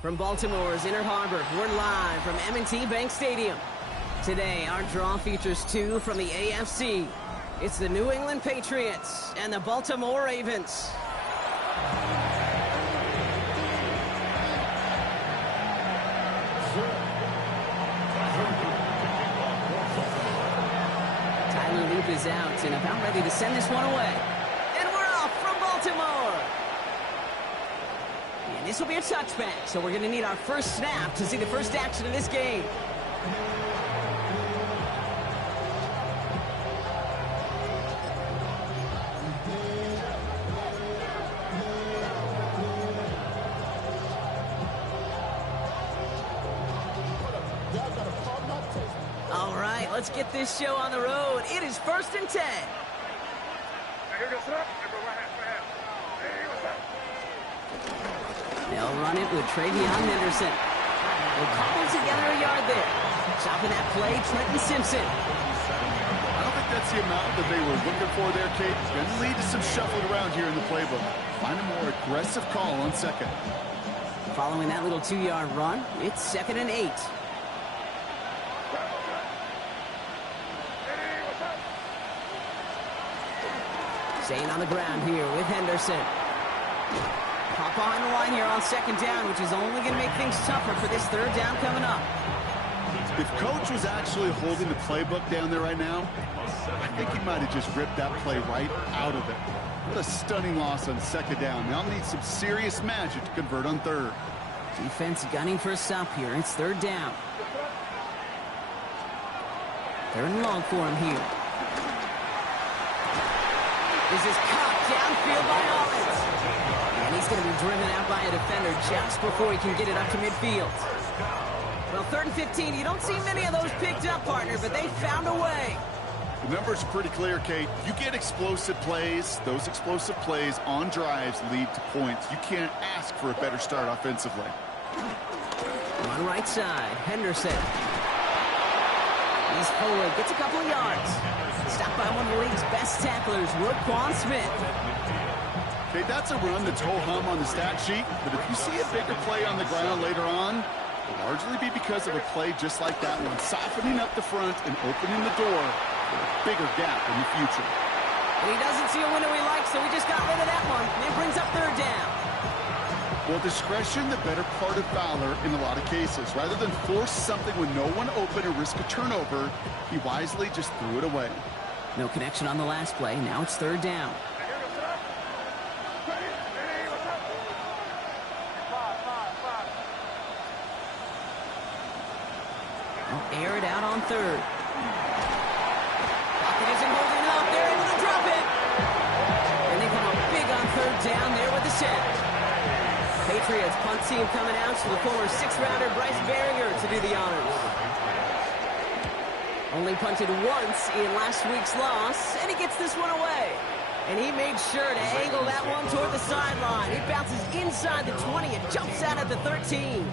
From Baltimore's Inner Harbor, we're live from M&T Bank Stadium. Today, our draw features two from the AFC. It's the New England Patriots and the Baltimore Ravens. Tyler Loop is out and about ready to send this one away. And we're off from Baltimore. And this will be a touchback, so we're going to need our first snap to see the first action of this game. All right, let's get this show on the road. It is 1st and 10. They'll run it with Travion Henderson. We'll cobble together a yard there. Chopping that play, Trenton Simpson. I don't think that's the amount that they were looking for there, Kate. It's going to lead to some shuffling around here in the playbook. Find a more aggressive call on second. Following that little 2-yard run, it's 2nd and 8. Staying on the ground here with Henderson. Pop behind the line here on 2nd down, which is only going to make things tougher for this 3rd down coming up. If Coach was actually holding the playbook down there right now, I think he might have just ripped that play right out of it. What a stunning loss on 2nd down. They'll need some serious magic to convert on 3rd. Defense gunning for a stop here. It's 3rd down. 3rd and long for him here. This is caught downfield by Owens. And he's going to be driven out by a defender just before he can get it up to midfield. Well, 3rd and 15, you don't see many of those picked up, partner, but they found a way. The numbers are pretty clear, Kate. You get explosive plays. Those explosive plays on drives lead to points. You can't ask for a better start offensively. On right side, Henderson. He's forward, gets a couple of yards. Stopped by one of the league's best tacklers, Roquan Smith. Okay, that's a run that's ho-hum on the stat sheet, but if you see a bigger play on the ground later on, it'll largely be because of a play just like that one, softening up the front and opening the door for a bigger gap in the future. And he doesn't see a window he likes, so he just got rid of that one, and it brings up 3rd down. Well, discretion, the better part of valor in a lot of cases. Rather than force something with no one open or risk a turnover, he wisely just threw it away. No connection on the last play. Now it's 3rd down. They'll air it out on 3rd. Pocket isn't holding up. They're able to drop it. And they come up big on 3rd down there with the set. Patriots punt team coming out to the former 6th-rounder Bryce Barringer to do the honors. Only punted once in last week's loss, and he gets this one away. And he made sure to angle that one toward the sideline. It bounces inside the 20 and jumps out at the 13.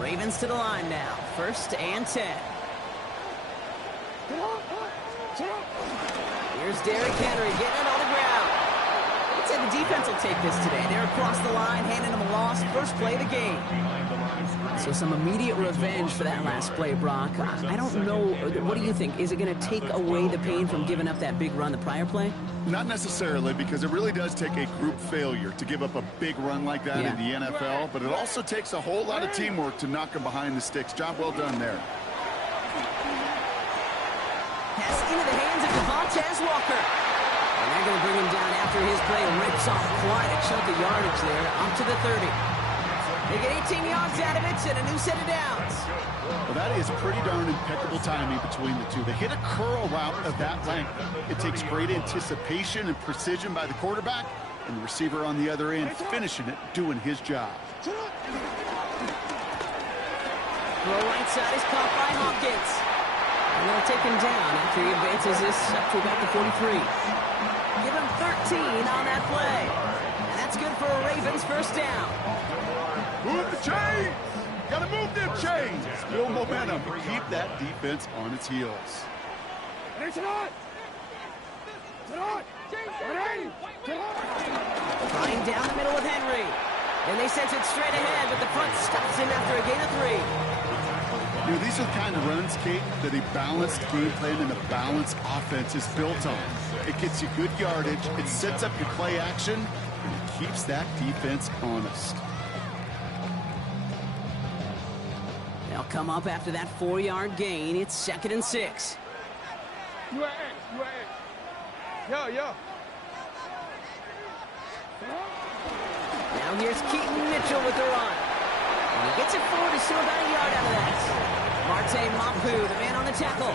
Ravens to the line now. 1st and 10. Here's Derrick Henry getting it on the ground. I'd say the defense will take this today. They're across the line, handing them a loss. First play of the game. So some immediate revenge for that last play, Brock. I don't know. What do you think? Is it going to take away the pain from giving up that big run the prior play? Not necessarily, because it really does take a group failure to give up a big run like that in the NFL, but it also takes a whole lot of teamwork to knock them behind the sticks. Job well done there. Pass into the hands of Devontae Walker. And they're going to bring him down after his play rips off quite a chunk of yardage there, up to the 30. They get 18 yards out of it and a new set of downs. Well, that is pretty darn impeccable timing between the two. They hit a curl route of that length. It takes great anticipation and precision by the quarterback, and the receiver on the other end finishing it, doing his job. Throw right side is caught by Hopkins. And they'll take him down after he advances this up to about the 43. Give him 13 on that play. And that's good for a Ravens 1st down. Move the chains! Got to move them chains. Build momentum. Keep that defense on its heels. Trying down the middle with Henry. And they sent it straight ahead, but the front stops him after a gain of 3. You know, these are the kind of runs, Kate, that a balanced game plan and a balanced offense is built on. It gets you good yardage, it sets up your play action, and it keeps that defense honest. They'll come up after that 4-yard gain. It's 2nd and 6. Yo. Now here's Keaton Mitchell with the run. And he gets it forward to still about a yard out of that. Marte Mapu, the man on the tackle.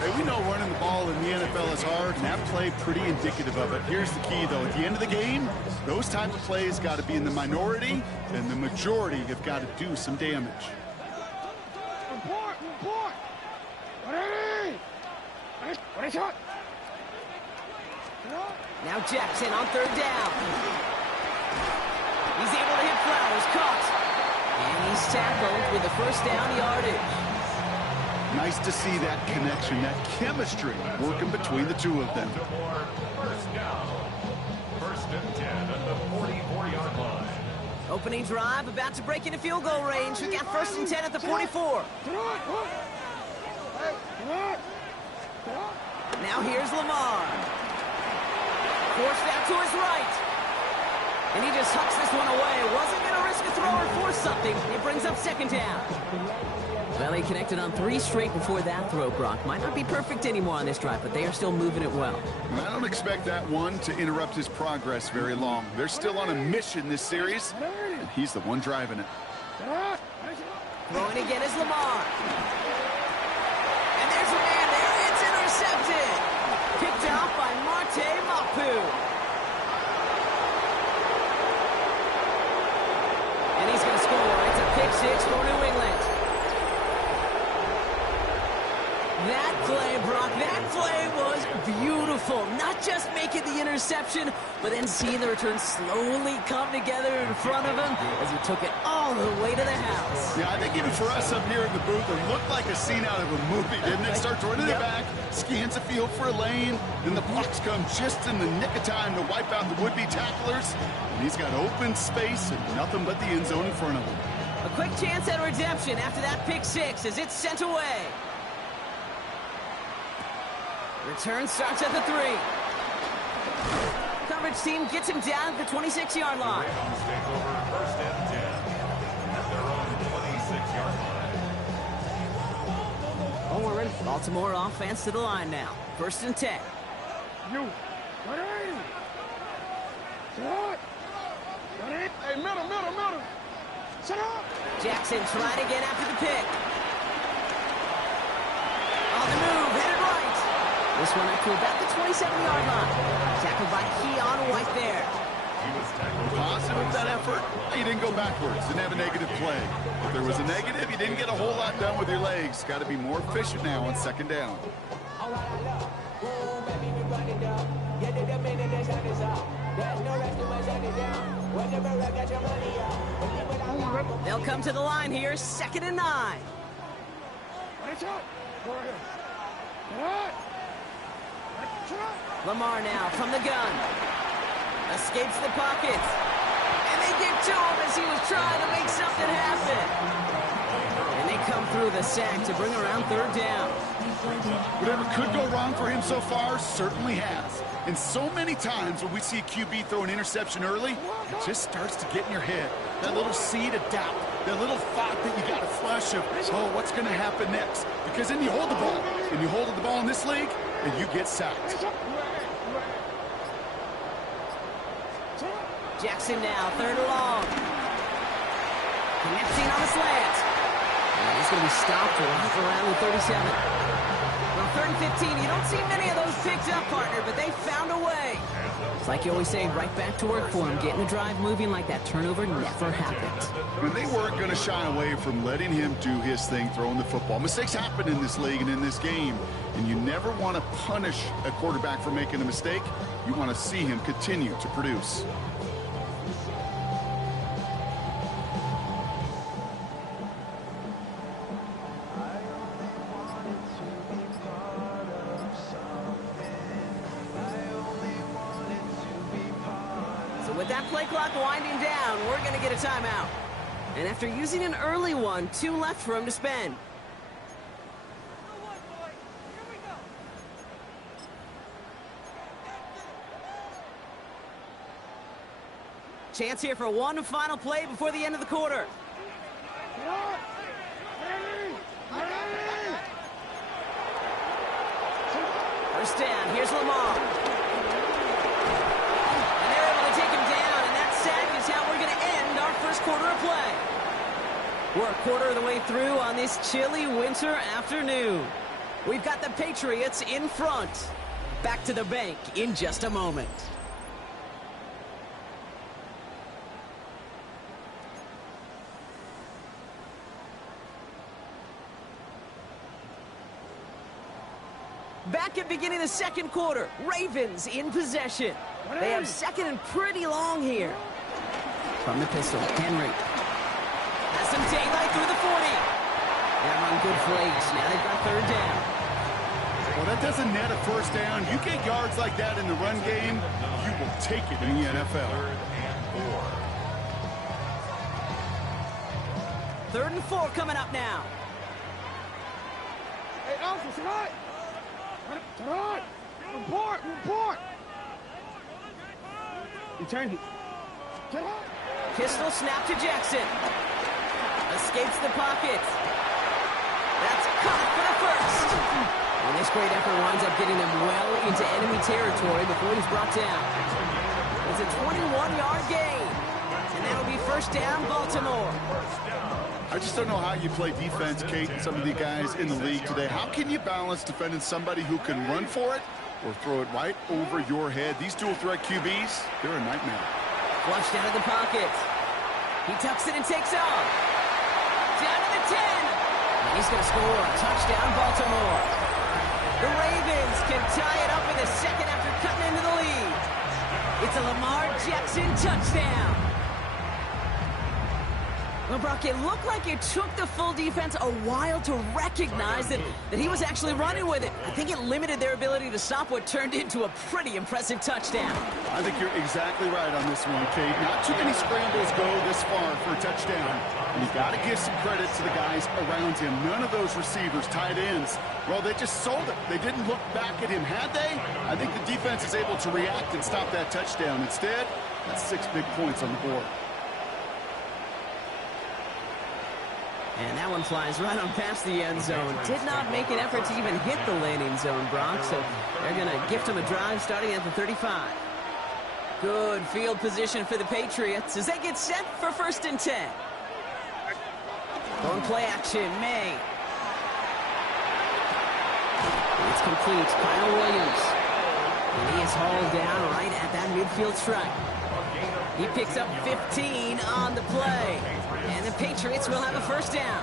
Hey, we know running the ball in the NFL is hard, and that play pretty indicative of it. Here's the key, though. At the end of the game, those type of plays got to be in the minority, and the majority have got to do some damage. Now Jackson on 3rd down. He's able to hit Flowers, caught. And he's tackled with the 1st down yardage. Nice to see that connection, that chemistry working between the two of them. 1st and 10 at the 44-yard line. Opening drive, about to break into field goal range. We got 1st and 10 at the 44. Now here's Lamar. Forced out to his right. And he just hucks this one away. Wasn't going to risk a throw or force something. It brings up 2nd down. Well, he connected on 3 straight before that throw, Brock. Might not be perfect anymore on this drive, but they are still moving it well. I don't expect that one to interrupt his progress very long. They're still on a mission this series, and he's the one driving it. Throwing again is Lamar. And there's a man there. It's intercepted. Picked off by Marte Mapu. And he's going to score. It's a pick 6 for New England. That play, Brock, that play was beautiful. Not just making the interception, but then seeing the return slowly come together in front of him as he took it all the way to the house. Yeah, I think even for us up here in the booth, it looked like a scene out of a movie, didn't it? Starts running it back, scans the field for a lane, and the blocks come just in the nick of time to wipe out the would-be tacklers. And he's got open space and nothing but the end zone in front of him. A quick chance at redemption after that pick 6 as it's sent away. Return starts at the 3. Coverage team gets him down at the 26-yard line. Rams take over 1st and 10 at their own 26-yard line. Forward, Baltimore offense to the line now. 1st and 10. Hey, middle. Shut up. Jackson trying again after the pick. On the move, headed right. This one up to about the 27-yard line. Tackled by Keon White there. Positive of that effort, he didn't go backwards, didn't have a negative play. If there was a negative, you didn't get a whole lot done with your legs. Got to be more efficient now on 2nd down. They'll come to the line here, 2nd and 9. Lamar now from the gun. Escapes the pockets. And they get to him as he was trying to make something happen. And they come through the sack to bring around 3rd down. Whatever could go wrong for him so far certainly has. And so many times when we see a QB throw an interception early, it just starts to get in your head. That little seed of doubt, that little thought that you got to flush of, oh, what's going to happen next? Because then you hold the ball, and you hold the ball in this league, and you get sacked. Jackson now, 3rd and long. Connecting on the slant. And he's going to be stopped right around the 37. Well, 3rd and 15, you don't see many of those picked up, partner, but they found a way. It's like you always say, right back to work for him. Getting the drive moving like that turnover never happened. And they weren't going to shy away from letting him do his thing, throwing the football. Mistakes happen in this league and in this game, and you never want to punish a quarterback for making a mistake. You want to see him continue to produce. with that play clock winding down, we're going to get a timeout. And after using an early one, 2 left for him to spend. Chance here for one final play before the end of the quarter. First down, here's Lamar. And they're able to take him down, and that sack is how we're going to end our first quarter of play. We're a quarter of the way through on this chilly winter afternoon. We've got the Patriots in front. Back to the bank in just a moment. Back at beginning the second quarter, Ravens in possession. They have second and pretty long here. From the pistol, Henry. Has some daylight through the 40. They're on good plays. Now they've got third down. Well, that doesn't net a first down. You get yards like that in the run game, you will take it in the NFL. Third and 4 coming up now. Hey, Alpha, tonight. Tonight. Report. You change it. Pistol snap to Jackson. Escapes the pocket. That's caught for the first. And this great effort winds up getting them well into enemy territory before he's brought down. It's a 21-yard gain. And that'll be first down, Baltimore. I just don't know how you play defense, Kate, and some of the guys in the league today. How can you balance defending somebody who can run for it or throw it right over your head? These dual-threat QBs, they're a nightmare. Flushed out of the pocket. He tucks it and takes off. Down to the 10. And he's going to score a touchdown, Baltimore. The Ravens can tie it up in the second after cutting into the lead. It's a Lamar Jackson touchdown. Well, Brock, it looked like it took the full defense a while to recognize that he was actually running with it. I think it limited their ability to stop what turned into a pretty impressive touchdown. I think you're exactly right on this one, Kate. Not too many scrambles go this far for a touchdown. And you've got to give some credit to the guys around him. None of those receivers, tight ends, well, they just sold it. They didn't look back at him, had they? I think the defense is able to react and stop that touchdown. Instead, that's 6 big points on the board. And that one flies right on past the end zone. Did not make an effort to even hit the landing zone, Brock. So they're going to gift him a drive starting at the 35. Good field position for the Patriots as they get set for first and 10. Going play action, May. It's complete. Kyle Williams. And he is hauled down right at that midfield stripe. He picks up 15 on the play. And the Patriots will have a first down.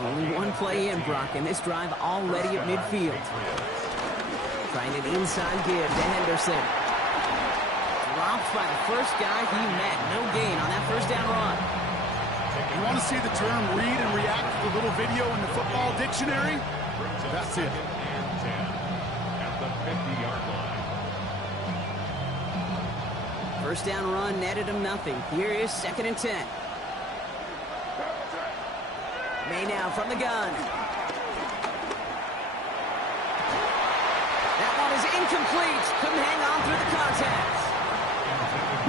Only one play in, Brock, and this drive already at midfield. Trying an inside give to Henderson. Dropped by the first guy he met. No gain on that first down run. You want to see the term read and react to the little video in the football dictionary? That's it. At the 50-yard line. First down run netted him nothing. Here is second and 10. May now from the gun. That one is incomplete. Couldn't hang on through the contact.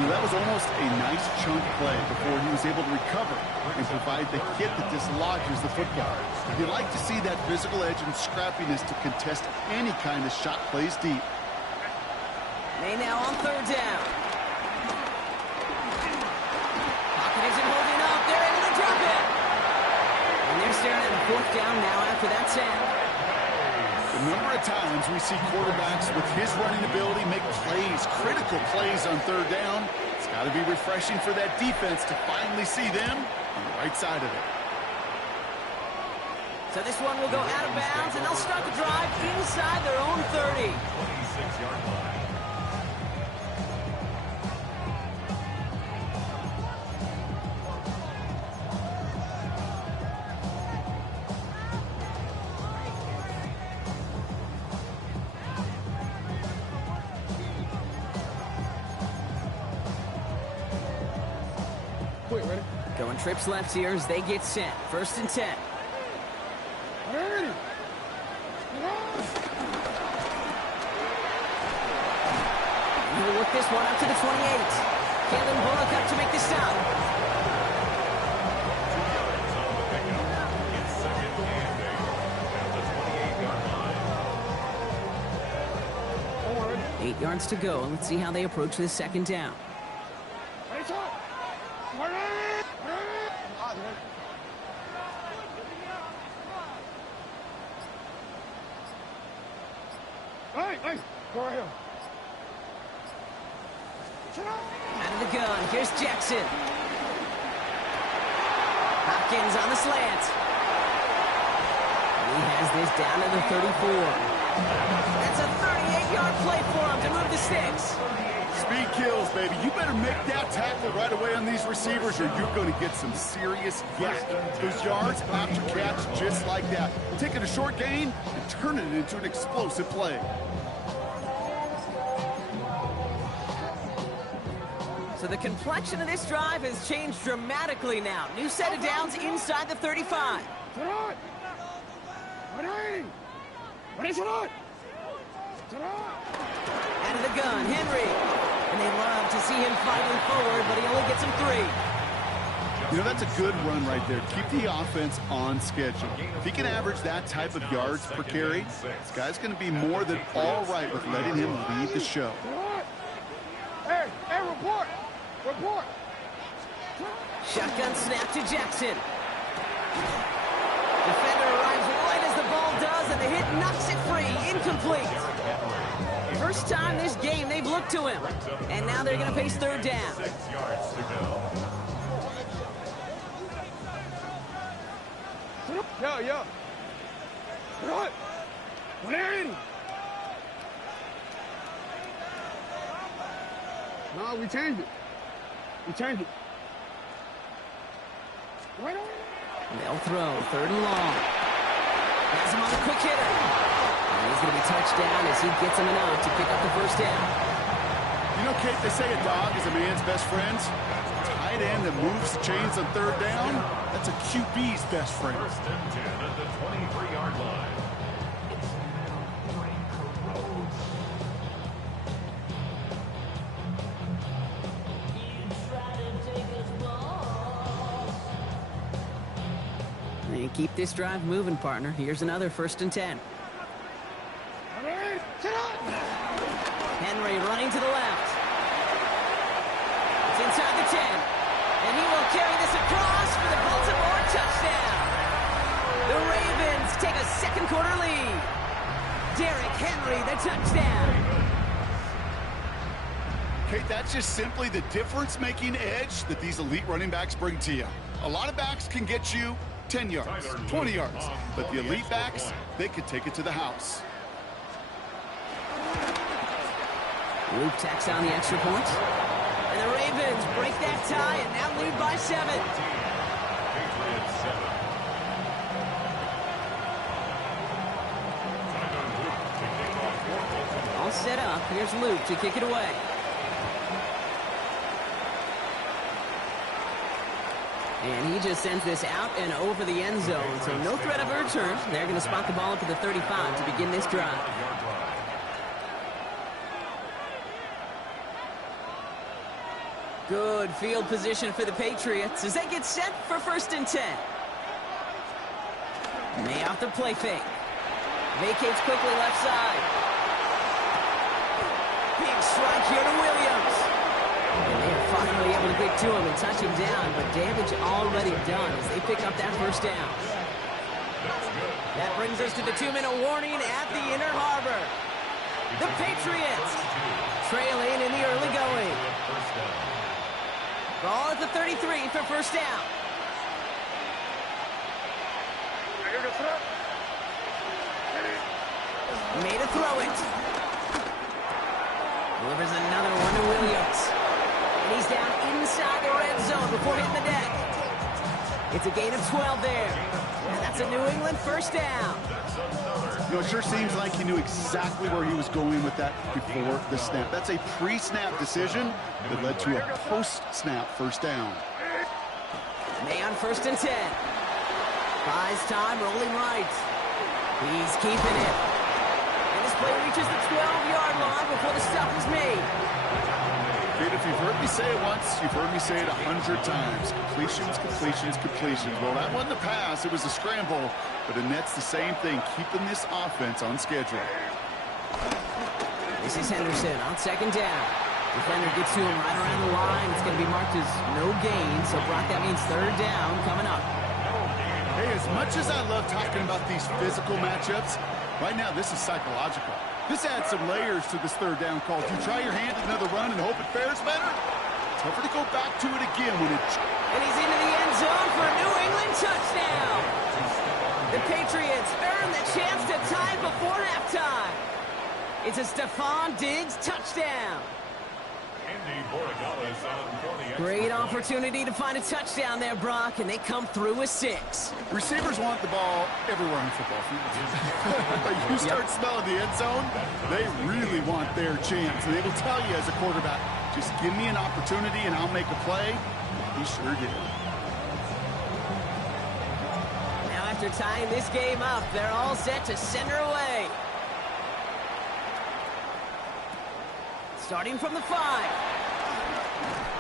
That was almost a nice chunk play before he was able to recover and provide the hit that dislodges the football. You like to see that physical edge and scrappiness to contest any kind of shot plays deep. May now on third down. Pocket isn't holding up. They're able to drop it. And they're staring at a fourth down now after that sack. The number of times we see quarterbacks with his running ability make plays, critical plays on third down, it's got to be refreshing for that defense to finally see them on the right side of it. So this one will go out of bounds, and they'll start the drive inside their own 30. 26-yard line. quick, ready? Going trips left here as they get set. 1st and 10. Ready? He will look this one up to the 28. Kalen Bullock up to make the stop. It's second and 8 at the 28-yard line. 8 yards to go. Let's see how they approach this 2nd down. Ready, shot. Ready? Hey, go right here. Out of the gun. Here's Jackson. Hopkins on the slant. He has this down to the 34. That's a 38-yard play for him to move the sticks. Speed kills, baby. You better make that tackle right away on these receivers or you're going to get some serious yak. Those yards after catch just like that. Taking a short gain and turning it into an explosive play. So the complexion of this drive has changed dramatically now. New set of downs inside the 35. Ready? Ready? Ready, shot. Out of the gun, Henry. And they love to see him fighting forward, but he only gets him 3. You know, that's a good run right there. Keep the offense on schedule. If he can average that type of yards per carry, this guy's going to be more than all right with letting him lead the show. Hey, report. Report. Shotgun snap to Jackson. Defender arrives right as the ball does, and the hit knocks it free. Incomplete. First time this game they've looked to him. And now they're going to face 3rd down. 6 yards to go. Yeah. Right. Ready? No, we changed it. Right on. They'll throw 3rd and long. Has him on a quick hitter. And he's going to be touched down as he gets him enough to pick up the 1st down. You know, Kate, they say a dog is a man's best friend. Tight end that moves the chains on 3rd down, that's a QB's best friend. 1st and 10 at the 23-yard line. And keep this drive moving, partner. Here's another 1st and 10. Henry running to the left. It's inside the 10. And he will carry this across for the Baltimore touchdown. The Ravens take a 2nd quarter lead. Derrick Henry, the touchdown. Kate, that's just simply the difference-making edge that these elite running backs bring to you. A lot of backs can get you 10 yards, 20 yards, but the elite backs, they could take it to the house. Luke tacks on the extra point. And the Ravens break that tie and now lead by 7. Patriots 7. All set up. Here's Luke to kick it away. And he just sends this out and over the end zone. So no threat of a return. They're going to spot the ball up at the 35 to begin this drive. Good field position for the Patriots as they get set for 1st and 10. May off the play fake. Vacates quickly left side. Big strike here to Williams. And they are finally able to get to him and touch him down, but damage already done as they pick up that 1st down. That brings us to the 2-minute warning at the Inner Harbor. The Patriots trailing in the early going. Ball at the 33 for 1st down. Made a throw it. Delivers another one to Williams. And he's down inside the red zone before hitting the deck. It's a gain of 12 there. And that's a New England 1st down. You know, it sure seems like he knew exactly where he was going with that before the snap. That's a pre-snap decision that led to a post-snap 1st down. May on 1st and 10. Buys time, rolling right. He's keeping it. And this play reaches the 12-yard line before the stop is made. Kid, if you've heard me say it once, you've heard me say it 100 times. Completions, completions, completions. Well, that wasn't a pass. It was a scramble. But Annette's the same thing, keeping this offense on schedule. This is Henderson on 2nd down. Defender gets to him right around the line. It's going to be marked as no gain. So, Brock, that means 3rd down coming up. Hey, as much as I love talking about these physical matchups, right now this is psychological. This adds some layers to this 3rd down call. Do you try your hand at another run and hope it fares better? Tougher to go back to it again when it... And he's into the end zone for a New England touchdown. The Patriots earn the chance to tie before halftime. It's a Stephon Diggs touchdown. Great opportunity to find a touchdown there, Brock, and they come through with 6. Receivers want the ball everywhere on the football field. But you start smelling the end zone, they really want their chance. And they will tell you as a quarterback, just give me an opportunity and I'll make a play. He sure did. Now after tying this game up, they're all set to send her away. Starting from the 5.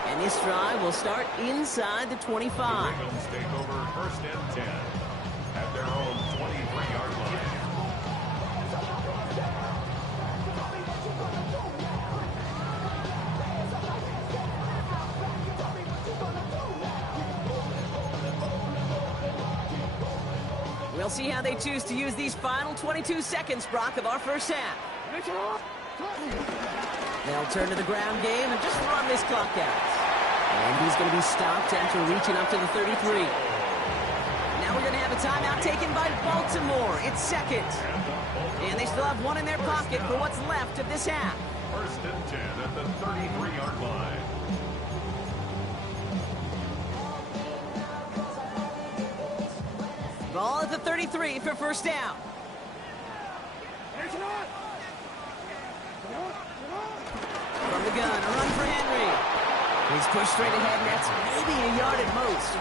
And this drive will start inside the 25. The Ravens take over 1st and 10 at their own 23-yard line. We'll see how they choose to use these final 22 seconds, Brock, of our first half. They'll turn to the ground game and just run this clock out. And he's going to be stopped after reaching up to the 33. Now we're going to have a timeout taken by Baltimore. It's 2nd. And they still have one in their pocket for what's left of this half. 1st and 10 at the 33-yard line. Ball at the 33 for 1st down. From the gun, a run for Henry. He's pushed straight ahead, and that's maybe a yard at most.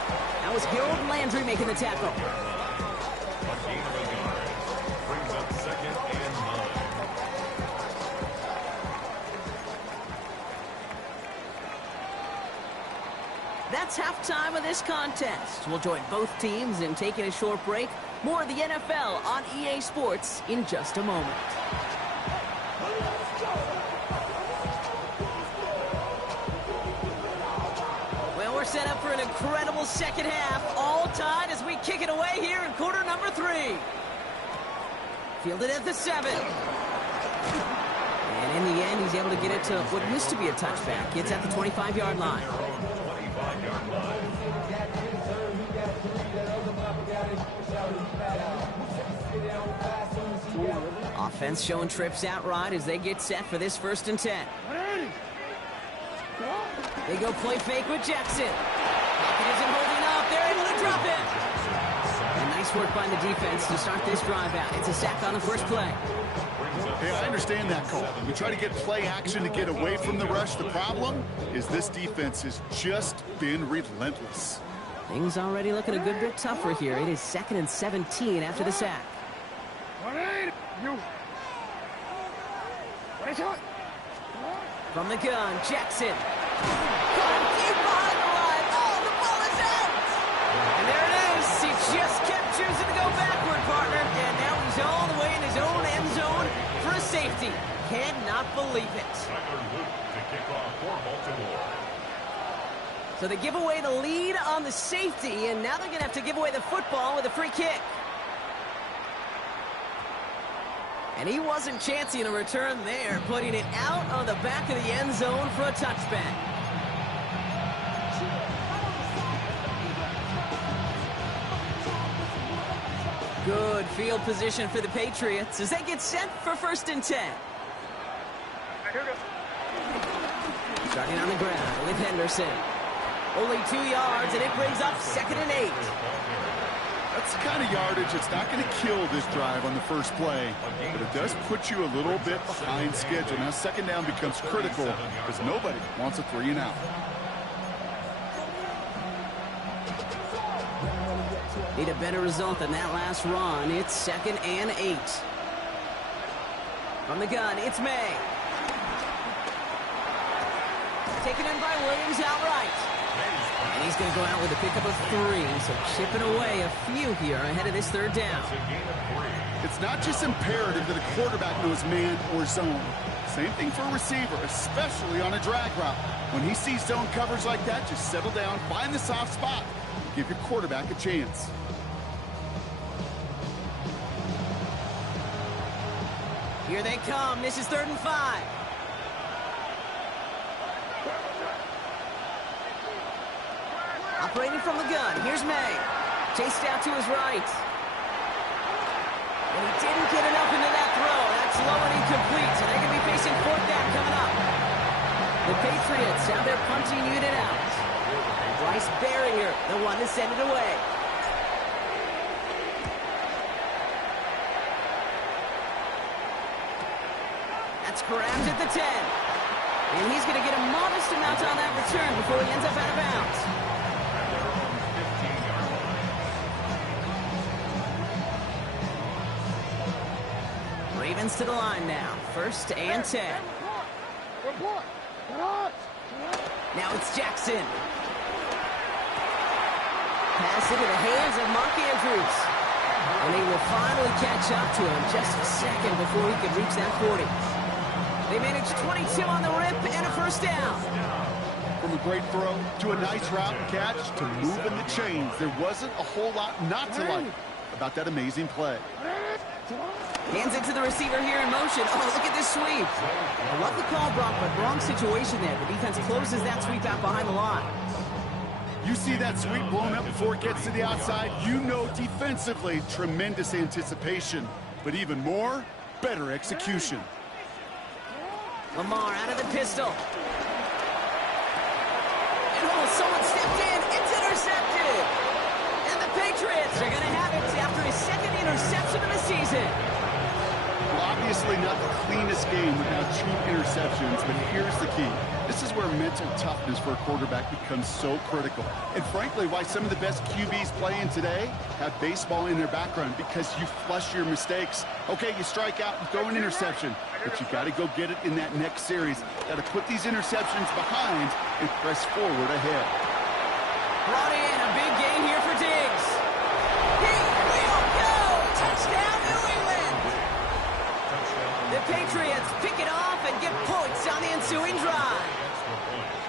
That was Harold Landry making the tackle. A gain of a yard. Brings up 2nd and 9. That's halftime of this contest. We'll join both teams in taking a short break. More of the NFL on EA Sports in just a moment. Well, we're set up for an incredible second half. All tied as we kick it away here in quarter number 3. Fielded at the 7. And in the end, he's able to get it to what used to be a touchback. It's at the 25-yard line. Offense showing trips out right as they get set for this 1st and 10. They go play fake with Jackson. Pocket isn't holding up. They're able to drop it. And nice work by the defense to start this drive out. It's a sack on the first play. Hey, I understand that call. We try to get play action to get away from the rush. The problem is this defense has just been relentless. Things already looking a good bit tougher here. It is 2nd and 17 after the sack. From the gun, Jackson. Caught deep behind the line. Oh, the ball is out. And there it is. He just kept choosing to go backward, partner. And now he's all the way in his own end zone for a safety. Cannot believe it. Tyler Luke to kick off for Baltimore. So they give away the lead on the safety, and now they're going to have to give away the football with a free kick. And he wasn't chancing a return there, putting it out on the back of the end zone for a touchback. Good field position for the Patriots as they get set for 1st and 10. Starting on the ground with Henderson. Only 2 yards, and it brings up 2nd and 8. That's the kind of yardage that's not going to kill this drive on the first play, but it does put you a little bit behind schedule. Now 2nd down becomes critical because nobody wants a 3 and out. Need a better result than that last run. It's 2nd and 8. From the gun, it's May. Taken in by Williams outright. And he's going to go out with a pickup of 3, so chipping away a few here ahead of this 3rd down. It's not just imperative that a quarterback knows man or zone. Same thing for a receiver, especially on a drag route. When he sees zone coverage like that, just settle down, find the soft spot. Give your quarterback a chance. Here they come. This is 3rd and 5. Operating from the gun. Here's May. Chased out to his right. And he didn't get enough into that throw. That's low and incomplete. So they're going to be facing 4th down coming up. The Patriots have their punting unit out. Bryce Barrier, the one to send it away. That's grabbed at the 10. And he's going to get a modest amount on that return before he ends up out of bounds. Ravens to the line now. 1st and 10. Report. Now it's Jackson. Pass into the hands of Mark Andrews. And he will finally catch up to him just a second before he could reach that 40. They managed 22 on the rip and a 1st down. From a great throw to a nice route and catch to moving the chains, there wasn't a whole lot not to like about that amazing play. Hands it to the receiver here in motion. Oh, look at this sweep. I love the call, Brock, but wrong situation there. The defense closes that sweep out behind the line. You see that sweep blown up before it gets to the outside, you know defensively, tremendous anticipation. But even more, better execution. Lamar out of the pistol. And someone stepped in. It's intercepted. And the Patriots are going to have it after his 2nd interception of the season. Well, obviously not the cleanest game without 2 interceptions, but here's the key. This is where mental toughness for a quarterback becomes so critical. And frankly, why some of the best QBs playing today have baseball in their background, because you flush your mistakes. Okay, you strike out and throw an interception, but you got to go get it in that next series. Got to put these interceptions behind and press forward ahead. Brought in a big gain here for Diggs. He will go! Touchdown, New England! The Patriots pick it off and get points on the ensuing drive.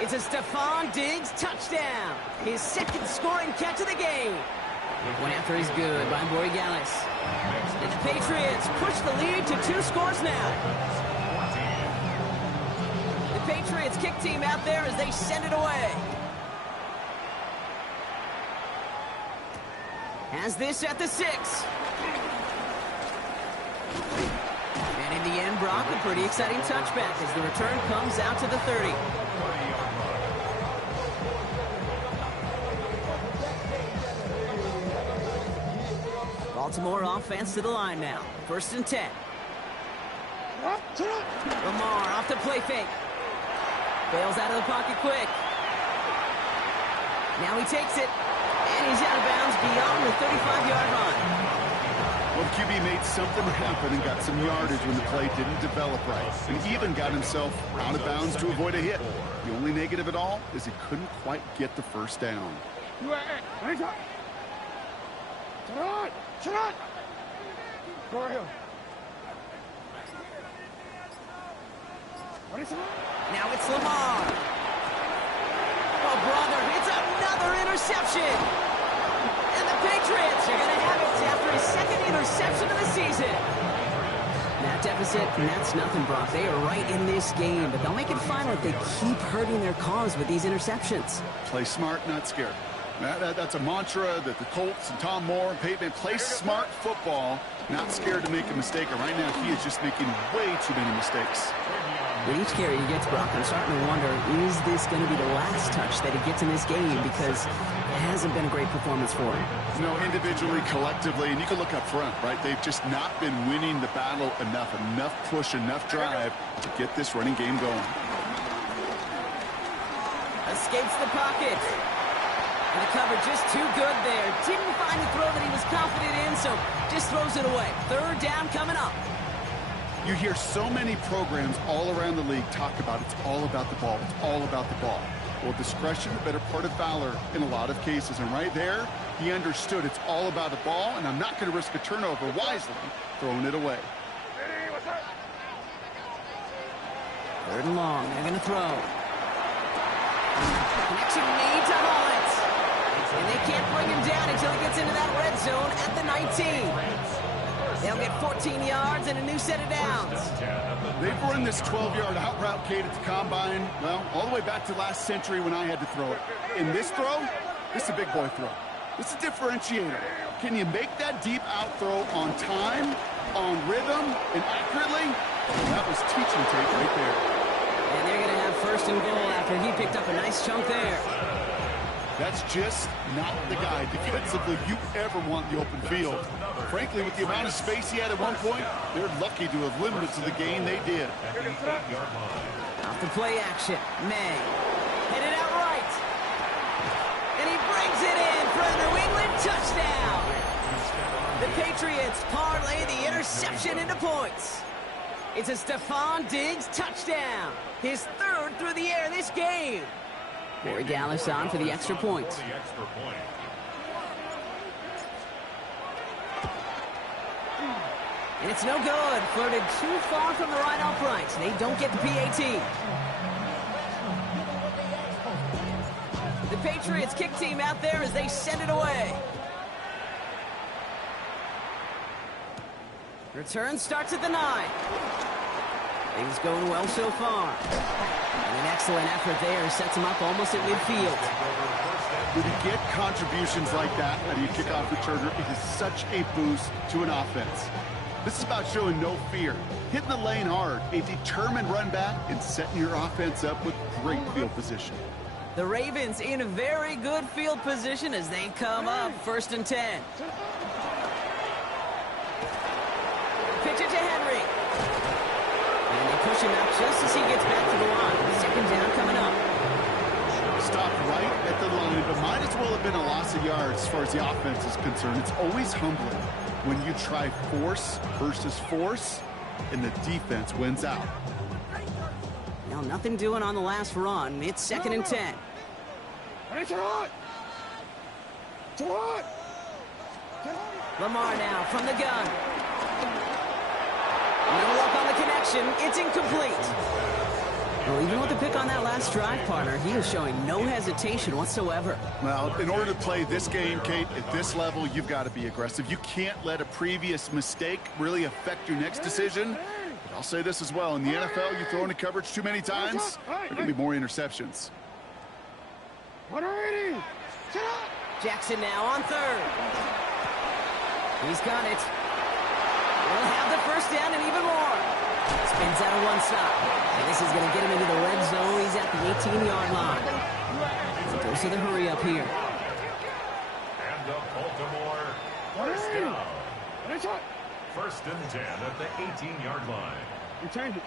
It's a Stephon Diggs touchdown. His 2nd scoring catch of the game. One after is good by Borregales. And the Patriots push the lead to 2 scores now. The Patriots kick team out there as they send it away. Has this at the 6. And in the end, Brock, a pretty exciting touchback as the return comes out to the 30. Baltimore offense to the line now. 1st and 10. Lamar off the play fake. Bails out of the pocket quick. Now he takes it. And he's out of bounds beyond the 35-yard line. Well, the QB made something happen and got some yardage when the play didn't develop right. And even got himself out of bounds to avoid a hit. The only negative at all is he couldn't quite get the 1st down. Go ahead. Now it's Lamar. Oh, brother, it's another interception. And the Patriots are going to have it after his 2nd interception of the season. That deficit, and that's nothing, Brock. They are right in this game, but they'll make it final if they keep hurting their cause with these interceptions. Play smart, not scared. That's a mantra that the Colts and Tom Moore and Peyton play smart football, not scared to make a mistake. And right now, he is just making way too many mistakes. With each carry he gets, Brock, I'm starting to wonder, is this going to be the last touch that he gets in this game? Because it hasn't been a great performance for him. You know, individually, collectively, and you can look up front, right? They've just not been winning the battle enough push, enough drive to get this running game going. Escapes the pocket. And the cover just too good there. Didn't find the throw that he was confident in, so just throws it away. Third down coming up. You hear so many programs all around the league talk about it's all about the ball. It's all about the ball. Well, discretion, the better part of valor in a lot of cases. And right there, he understood it's all about the ball, and I'm not going to risk a turnover wisely, throwing it away. Third and long. They're going to throw. Connection made to Mullins. And they can't bring him down until he gets into that red zone at the 19. They'll get 14 yards and a new set of downs. They've run this 12-yard out route, Kate, at the combine, well, all the way back to last century when I had to throw it. In this throw, this is a big boy throw. This is a differentiator. Can you make that deep out throw on time, on rhythm, and accurately? Well, that was teaching tape right there. And they're going to have first and goal after he picked up a nice chunk there. That's just not the guy defensively you ever want in the open field. Frankly, with the amount of space he had at one point, they're lucky to have limited to the gain they did. Off the play action. May. Headed out right. And he brings it in for a New England touchdown. The Patriots parlay the interception into points. It's a Stephon Diggs touchdown. His third through the air this game. Corey Gallis on for the extra point. And it's no good. Flirted too far from the right upright. They don't get the PAT. The Patriots kick team out there as they send it away. Return starts at the 9. Things going well so far. And an excellent effort there sets him up almost at midfield. When you get contributions like that out of your kickoff returner, it is such a boost to an offense. This is about showing no fear, hitting the lane hard, a determined run back, and setting your offense up with great field position. The Ravens in a very good field position as they come up first and 10. Pitch it to Henry. And they push him out just as he gets back to the line. Second down coming up. Stopped right at the line, but might as well have been a loss of yards as far as the offense is concerned. It's always humbling when you try force versus force, and the defense wins out. Now, nothing doing on the last run. It's second and 10. Lamar now from the gun. No luck on the connection. It's incomplete. Well, even with the pick on that last drive, partner, he was showing no hesitation whatsoever. Well, in order to play this game, Kate, at this level, you've got to be aggressive. You can't let a previous mistake really affect your next decision. But I'll say this as well. In the NFL, you throw into coverage too many times, there are going to be more interceptions. Jackson now on third. He's got it. We'll have the first down and even more. Spins out of one stop. And this is going to get him into the red zone. He's at the 18-yard line. And goes to the hurry up here. And the Baltimore first down. First and 10 at the 18-yard line. Return it.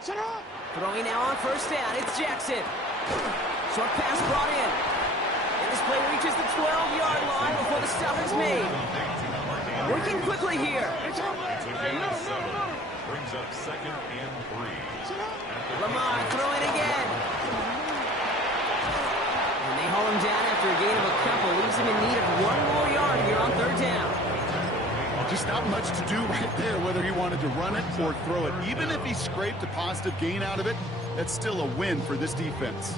Set up. Throwing now on first down. It's Jackson. Short pass brought in. And this play reaches the 12-yard line before the stop is made. Working quickly here. It's a gain of 7. Brings up second and 3. Lamar throwing again. And they haul him down after a gain of a couple. Leaves him in need of one more yard here on third down. Just not much to do right there, whether he wanted to run it or throw it. Even if he scraped a positive gain out of it, that's still a win for this defense.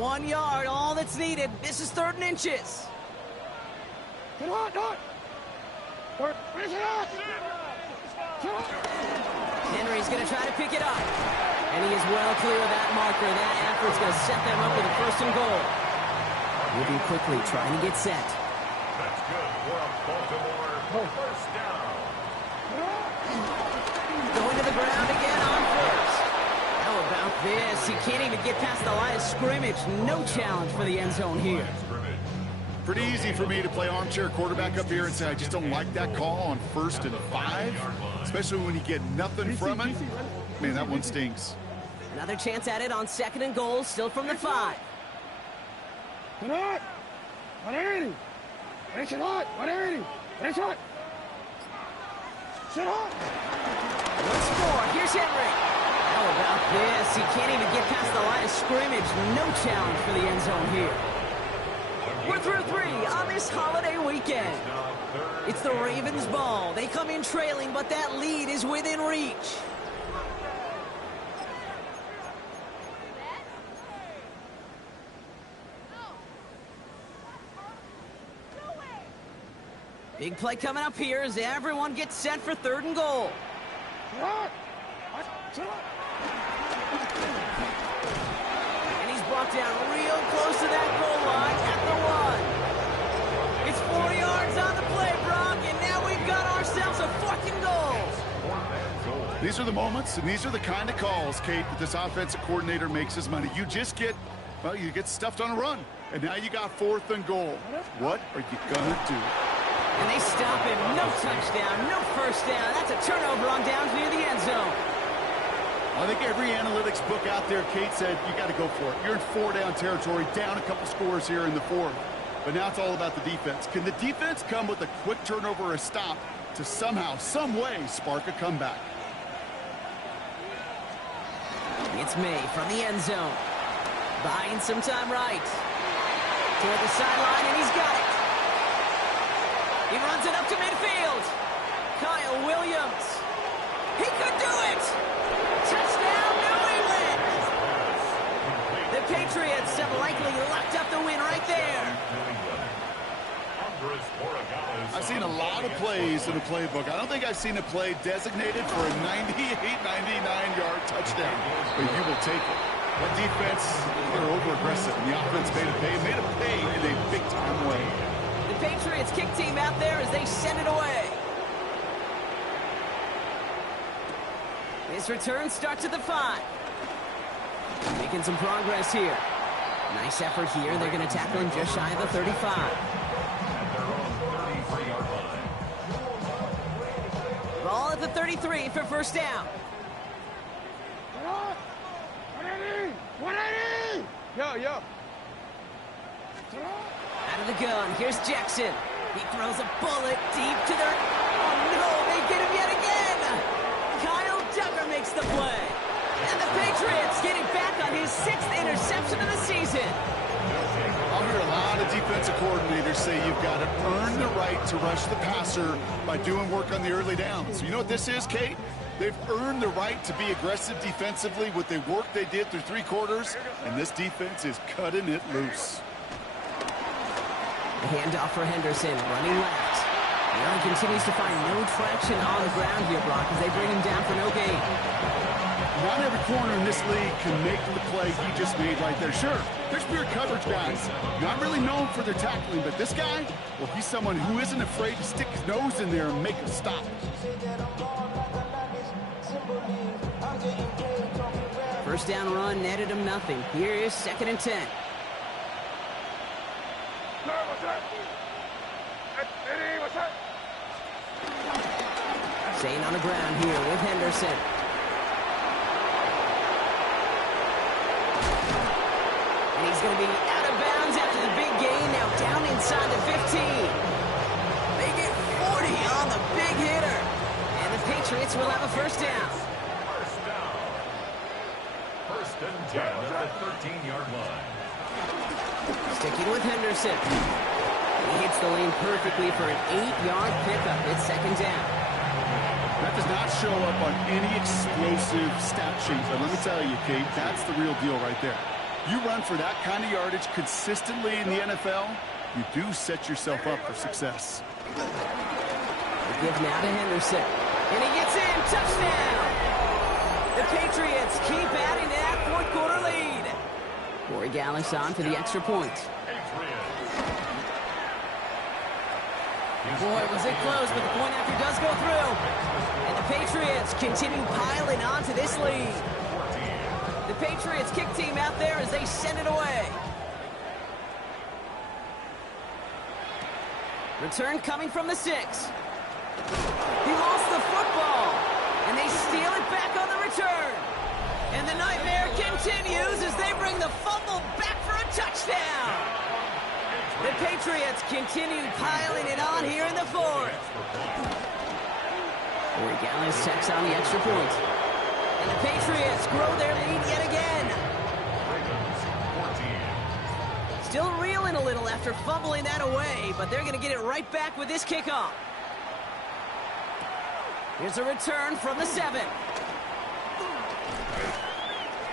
1 yard, all that's needed. This is third and inches. Henry's going to try to pick it up. And he is well clear of that marker. That effort's going to set them up with a first and goal. Moving quickly, trying to get set. That's good for a Baltimore first down. Going to the ground again on first. How about this? He can't even get past the line of scrimmage. No challenge for the end zone here. Pretty easy for me to play armchair quarterback up here and say I just don't like that call on 1st and 5, especially when you get nothing from it. Man, that one stings. Another chance at it on 2nd and goal, still from the 5. Let's score. Here's Henry. How about this? He can't even get past the line of scrimmage. No challenge for the end zone here. We're through 3 on this holiday weekend. It's the Ravens' ball. They come in trailing, but that lead is within reach. Big play coming up here as everyone gets set for 3rd and goal. And he's brought down real close to that goal line at the 1. It's 4 yards on the play, Brock, and now we've got ourselves a 4th and goal. These are the moments, and these are the kind of calls, Kate, that this offensive coordinator makes his money. You just get, well, you get stuffed on a run, and now you got 4th and goal. What are you going to do? And they stop him. No touchdown, no first down. That's a turnover on downs near the end zone. I think every analytics book out there, Kate, said you got to go for it. You're in 4-down territory, down a couple scores here in the 4th. But now it's all about the defense. Can the defense come with a quick turnover or a stop to somehow, some way, spark a comeback? It's May from the end zone. Buying some time right. Toward the sideline, and he's got it. He runs it up to midfield. Kyle Williams. He could do it. Touchdown, New England. The Patriots have likely locked up the win right there. I've seen a lot of plays in the playbook. I don't think I've seen a play designated for a 98, 99-yard touchdown, but you will take it. That defense, they're over-aggressive, and the offense made a pay in a big-time way. The Patriots kick team out there as they send it away. His return starts at the 5. Making some progress here. Nice effort here. They're going to tackle him just shy of the 35. Ball at the 33 for first down. 180! Yo. Out of the gun, here's Jackson. He throws a bullet deep to their... Oh, no, they get him yet again! Kyle Duggar makes the play. And the Patriots getting back on his 6th interception of the season. I'll hear a lot of defensive coordinators say you've got to earn the right to rush the passer by doing work on the early downs. You know what this is, Kate? They've earned the right to be aggressive defensively with the work they did through 3 quarters, and this defense is cutting it loose. The handoff for Henderson, running left. Allen continues to find no traction on the ground here, Brock, as they bring him down for no gain. Not every corner in this league can make the play he just made right there. Sure, there's pure coverage guys. Not really known for their tackling, but this guy, well, he's someone who isn't afraid to stick his nose in there and make a stop. First down run netted him nothing. Here is 2nd and 10. Staying on the ground here with Henderson. And he's going to be out of bounds after the big gain. Now down inside the 15. They get 40 on the big hitter. And the Patriots will have a first down. First and 10 at the 13-yard line. Sticking with Henderson. He hits the lane perfectly for an 8-yard pickup. It's 2nd down. That does not show up on any explosive stat sheet, but let me tell you, Kate, that's the real deal right there. You run for that kind of yardage consistently in the NFL, you do set yourself up for success. The give now to Henderson. And he gets in. Touchdown! The Patriots keep adding to that 4th quarter lead. Corey Gallis on for the extra point. Boy, was it close, but the point after does go through. And the Patriots continue piling on to this lead. The Patriots kick team out there as they send it away. Return coming from the 6. He lost the football. And they steal it back on the return. And the nightmare continues as they bring the fumble back for a touchdown. The Patriots continue piling it on here in the fourth. Corey Gallis checks on the extra point. And the Patriots grow their lead yet again. Still reeling a little after fumbling that away, but they're going to get it right back with this kickoff. Here's a return from the 7.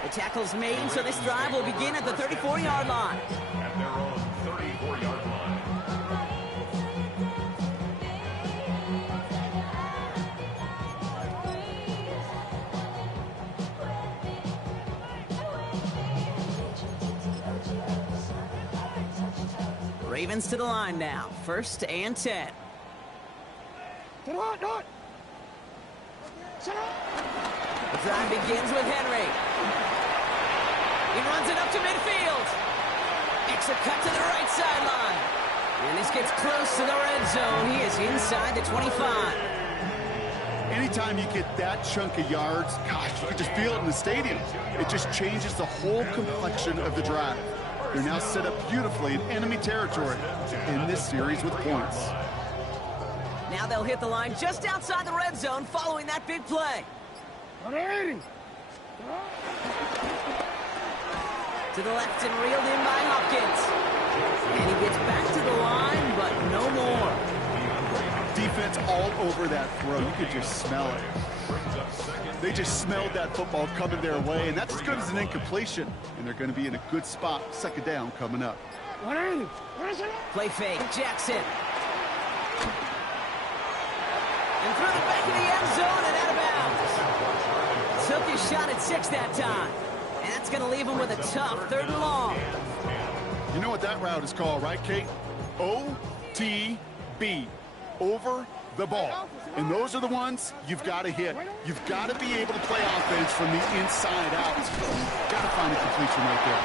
The tackle's made, so this drive will begin at the 34-yard line. At their own 34-yard line. Ravens to the line now. 1st and 10. To the line, dot. Set up. The drive begins with Henry. He runs it up to midfield. Makes a cut to the right sideline. And this gets close to the red zone. He is inside the 25. Anytime you get that chunk of yards, gosh, you can just feel it in the stadium. It just changes the whole complexion of the drive. They're now set up beautifully in enemy territory in this series with points. Now they'll hit the line just outside the red zone following that big play. To the left and reeled in by Hopkins. And he gets back to the line, but no more. Defense all over that throw. You could just smell it. They just smelled that football coming their way, and that's as good as an incompletion. And they're going to be in a good spot, 2nd down coming up. Play fake, Jackson. And through the back of the end zone and out of bounds. Took his shot at 6 that time. And that's going to leave him with a tough 3rd and long. You know what that route is called, right, Kate? OTB. Over the ball. And those are the ones you've got to hit. You've got to be able to play offense from the inside out. You've got to find a completion right there.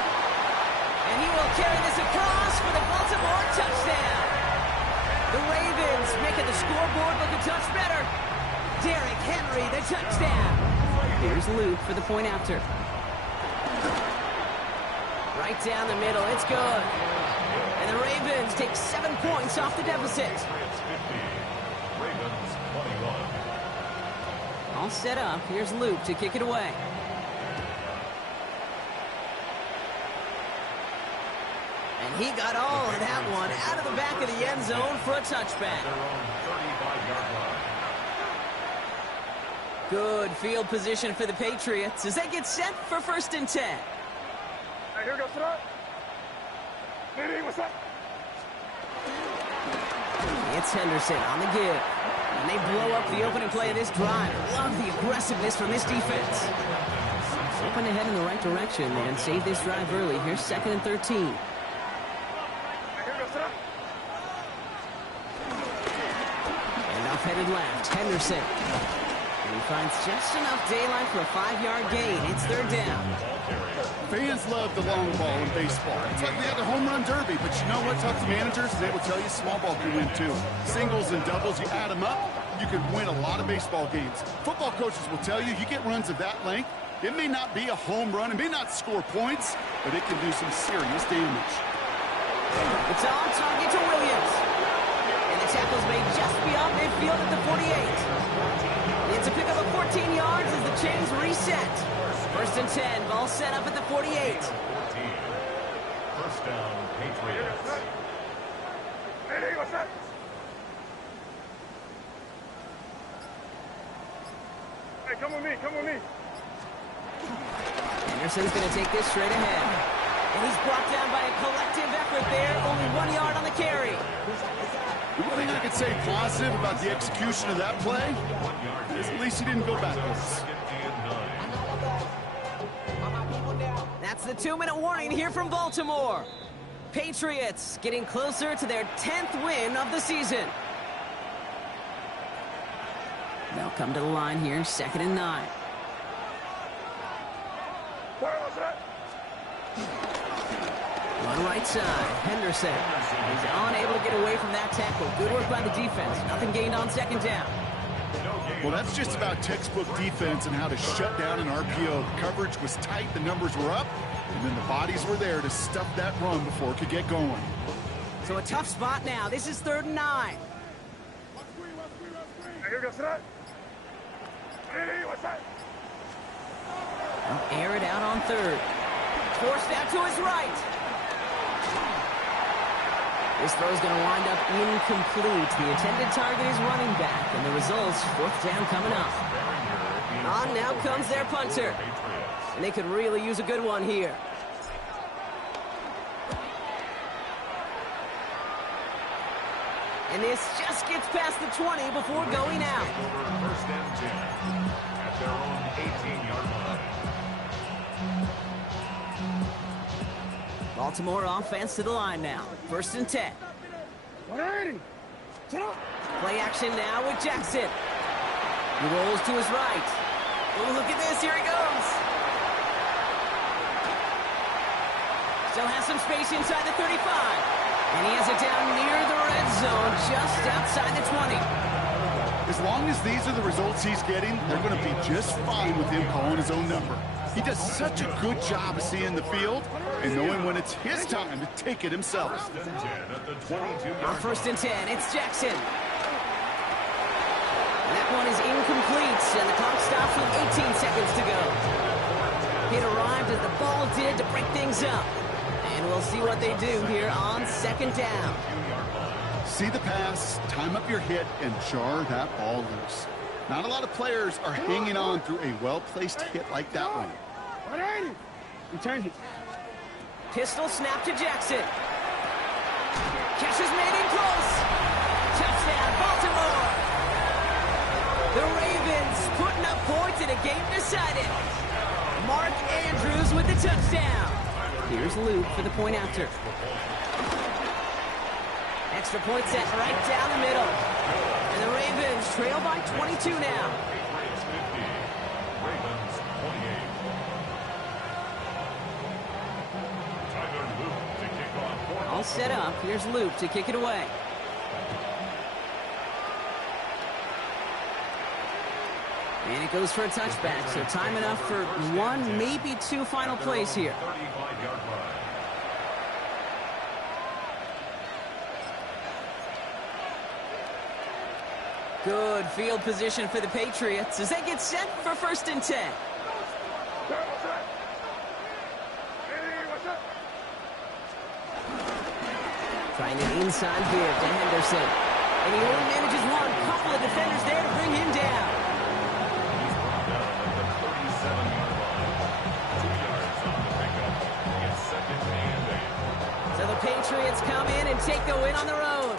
And he will carry this across for the Baltimore touchdown. The Ravens making the scoreboard look a touch better. Derrick Henry, the touchdown. Here's Luke for the point after. Right down the middle, it's good. And the Ravens take 7 points off the deficit. All set up. Here's Luke to kick it away. And he got all of that one out of the back of the end zone for a touchback. Good field position for the Patriots as they get set for 1st and 10. Here goes it. Hey, what's up? It's Henderson on the give. And they blow up the opening play of this drive. Love the aggressiveness from this defense. Open ahead in the right direction and save this drive early. Here's 2nd and 13. And off headed left, Henderson. And he finds just enough daylight for a 5-yard gain. It's 3rd down. Fans love the long ball in baseball. It's like they had the home run derby, but you know what? Talk to managers, they will tell you small ball can win too. Singles and doubles, you add them up, you can win a lot of baseball games. Football coaches will tell you, you get runs of that length, it may not be a home run, it may not score points, but it can do some serious damage. It's on target to Williams. And the tackle's made just beyond midfield at the 48. It's a pickup of 14 yards as the chains reset. 1st and 10, ball set up at the 48. 1st down, Patriots. Hey, what's up? Hey, come with me, come with me. Anderson's going to take this straight ahead. And he's brought down by a collective effort there. Only 1 yard on the carry. The one thing I could say positive about the execution of that play is at least he didn't go backwards. That's the 2-minute warning here from Baltimore. Patriots getting closer to their 10th win of the season. They'll come to the line here, 2nd and 9. One right side, Henderson. He's unable to get away from that tackle. Good work by the defense. Nothing gained on 2nd down. No gain Well, that's just about textbook defense and how to shut down an RPO. The coverage was tight, the numbers were up, and then the bodies were there to stuff that run before it could get going. So a tough spot now. This is 3rd and 9. They'll air it out on 3rd. Forced out to his right. This throw is going to wind up incomplete. The intended target is running back, and the results, 4th down coming up. On now comes their punter. And they could really use a good one here. And this just gets past the 20 before going out. 1st and 10 at their own 18-yard line. Baltimore offense to the line now. 1st and 10. Play action now with Jackson. He rolls to his right. Oh, look at this. Here he goes. Still has some space inside the 35. And he has it down near the red zone, just outside the 20. As long as these are the results he's getting, they're going to be just fine with him calling his own number. He does such a good job of seeing the field and knowing when it's his time to take it himself. 1st and 10 at the 22-yard On 1st and 10, it's Jackson. That one is incomplete, and the clock stops with 18 seconds to go. It arrived as the ball did to break things up. And we'll see what they do here on 2nd down. See the pass, time up your hit, and jar that ball loose. Not a lot of players are hanging on through a well-placed hit like that one. Return it. Pistol snap to Jackson. Catch is made in close. Touchdown, Baltimore. The Ravens putting up points in a game decided. Mark Andrews with the touchdown. Here's Luke for the point after. Extra point set right down the middle. And the Ravens trail by 22 now. Patriots 50, Ravens 28. Tyler Luke to kick off. All set up. Here's Luke to kick it away. And it goes for a touchback, so time enough for 1, maybe 2 final plays here. 35-yard line. Good field position for the Patriots as they get set for 1st and 10. Trying an inside veer to Henderson. And he only manages one. Couple of defenders there to bring him down. He's brought down at the 37-yard line. 2 yards on the pickup. It's 2nd and 8. So the Patriots come in and take the win on the road.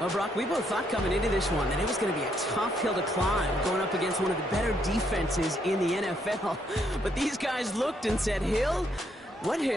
Well, Brock, we both thought coming into this one that it was going to be a tough hill to climb going up against one of the better defenses in the NFL. But these guys looked and said, Hill? What hill?